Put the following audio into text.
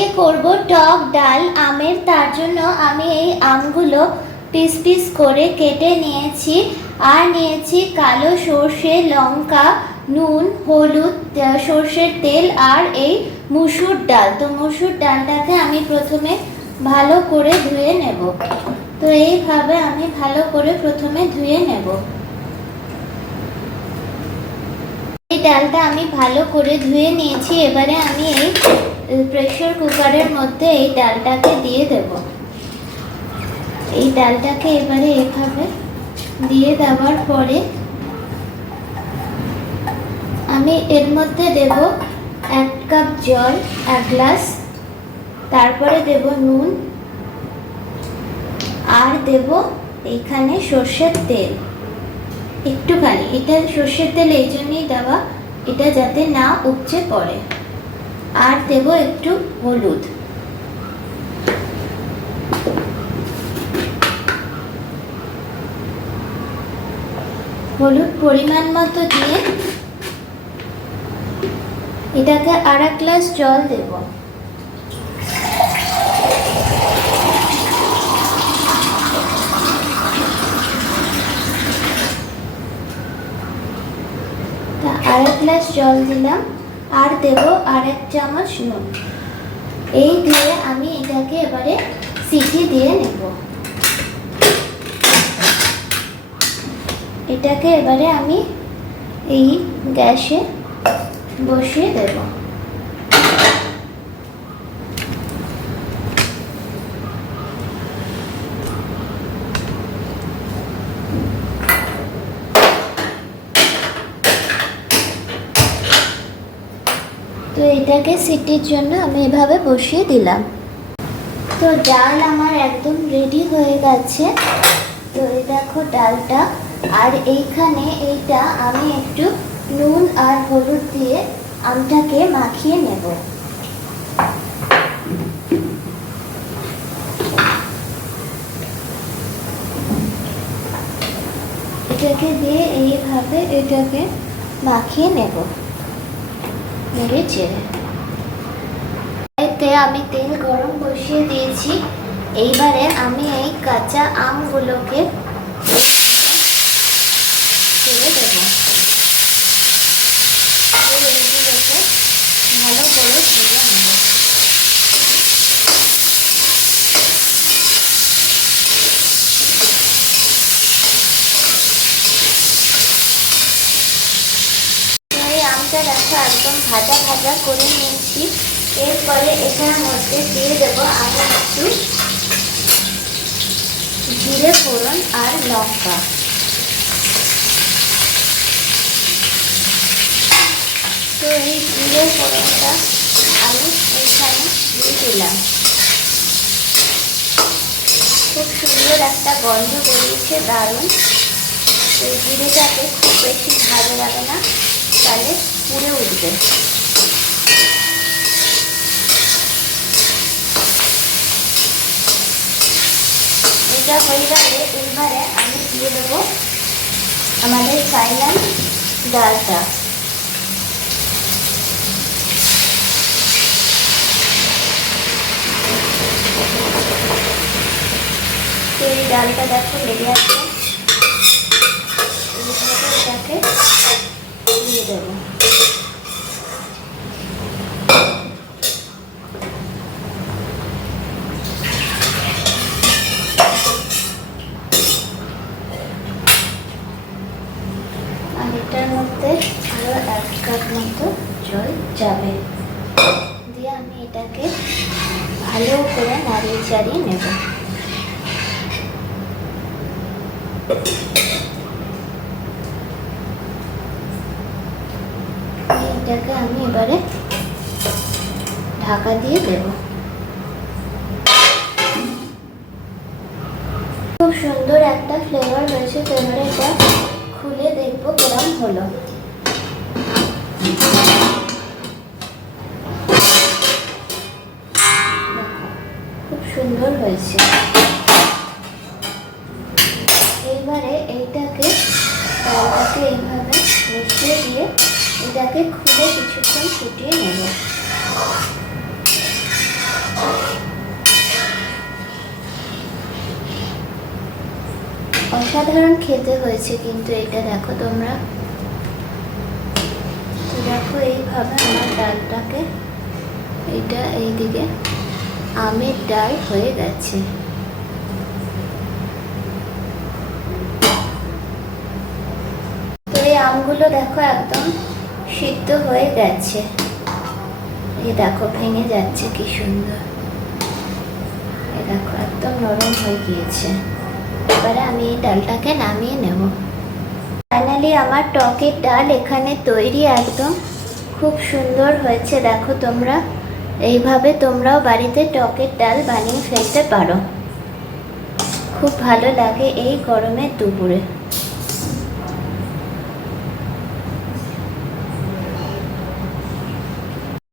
আজকে করব টক ডাল আমের। তার জন্য আমি এই আমগুলো পিস পিস করে কেটে নিয়েছি। আর নিয়েছি কালো সর্ষে, লঙ্কা, নুন, হলুদ সর্ষের তেল আর এই মুসুর ডাল। তো মুসুর ডালটাকে আমি প্রথমে ভালো করে ধুয়ে নেব। তো এইভাবে আমি ভালো করে প্রথমে ধুয়ে নেব। এই ডালটা আমি ভালো করে ধুয়ে নিয়েছি। এবারে আমি এই প্রেশার কুকারের মধ্যে এই ডালটাকে দিয়ে দেব। এই ডালটাকে এবারে এভাবে দিয়ে দেওয়ার পরে আমি এর মধ্যে দেব এক কাপ জল, এক গ্লাস তারপরে দেব নুন, আর দেব এখানে সর্ষের তেল। একটুখানি, এটা সর্ষের তেল এই জন্যই দেওয়া, এটা যাতে না উপচে পড়ে। আর দেব একটু হলুদ। হলুদ পরিমাণ মতো দিয়ে এটাকে আর এক গ্লাস জল দেব। আর এক গ্লাস জল দিলাম। আর দেব আর এক চামচ নুন। এই দিয়ে আমি এটাকে এবারে সিটি দিয়ে নেব। এটাকে এবারে আমি এই গ্যাসে বসিয়ে দেব। তো এটাকে সিটির জন্য আমি এভাবে বসিয়ে দিলাম। তো ডাল আমার একদম রেডি হয়ে গেছে। তো এই দেখো ডালটা। আর এইখানে এইটা আমি একটু নুন আর হলুদ দিয়ে আমটাকে মাখিয়ে নেব। এটাকে দিয়ে এইভাবে এটাকে মাখিয়ে নেব। নেড়ে চেড়ে এতে আমি তেল গরম বসিয়ে দিয়েছি। এইবারে আমি এই কাঁচা আমগুলোকে ছেড়ে দেব ভালো করে ভেজে নেব তো আমটা দেখো, একদম ভাজা ভাজা করে নিয়েছি। এরপরে এটার মধ্যে দিয়ে দেবো আমি একটু জিরে, ফোড়ন আর লঙ্কা। তো এই জিরে, ফোড়নটা আমি এখানে দিয়ে দিলাম। খুব সুন্দর একটা গন্ধ বেরিয়েছে, দারুণ। তো জিরেটাকে খুব বেশি ভালো লাগে না, তাহলে পুড়ে উঠবে। এটা হয়ে গেলে এবারে আমি দিয়ে দেবো আমাদের ফাইনাল ডালটা। তো এই ডালটা দেখো লেগে আছে। এটাকে দিয়ে দেবো আর এটার মধ্যে আরও এক কাপ মতো জল যাবে। দিয়ে আমি এটাকে ভালো করে নাড়িয়ে চাড়িয়ে নেব। এটাকে আমি এবারে ঢাকা দিয়ে দেব। হলো খুব সুন্দর হয়েছে। এইবারে এইটাকে ডালটাকে এইভাবে মিশিয়ে দিয়ে এটাকে খুলে কিছুক্ষণ ফুটিয়ে নেব। অসাধারণ খেতে হয়েছে কিন্তু এটা, দেখো তোমরা। দেখো এইভাবে আমার ডালটাকে এটা এইদিকে। আমের ডাল হয়ে গেছে। তো এই আমগুলো দেখো একদম সিদ্ধ হয়ে গেছে। এই দেখো, ভেঙে যাচ্ছে কি সুন্দর। এই দেখো, একদম নরম হয়ে গিয়েছে। এবারে আমি এই ডালটাকে নামিয়ে নেব। ফাইনালি আমার টকের ডাল এখানে তৈরি একদম। খুব সুন্দর হয়েছে, দেখো তোমরা। এইভাবে তোমরাও বাড়িতে টকের ডাল বানিয়ে ফেলতে পারো। খুব ভালো লাগে এই গরমের দুপুরে।